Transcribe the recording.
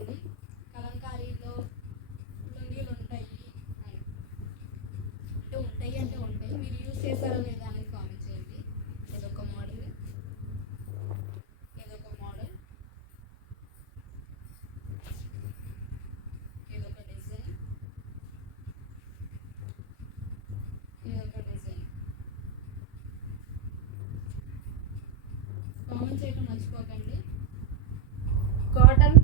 చేయండి. కలంకారీలో లుంగీలు ఉంటాయి అంటే ఉంటాయి, మీరు యూజ్ చేస్తారా లేదా అనేది కామెంట్ చేయండి. ఏదొక మోడల్, ఏదొక మోడల్, ఏదొక డిజైన్, ఇదొక డిజైన్. కామెంట్ చేయడం మర్చిపోకండి. కాటన్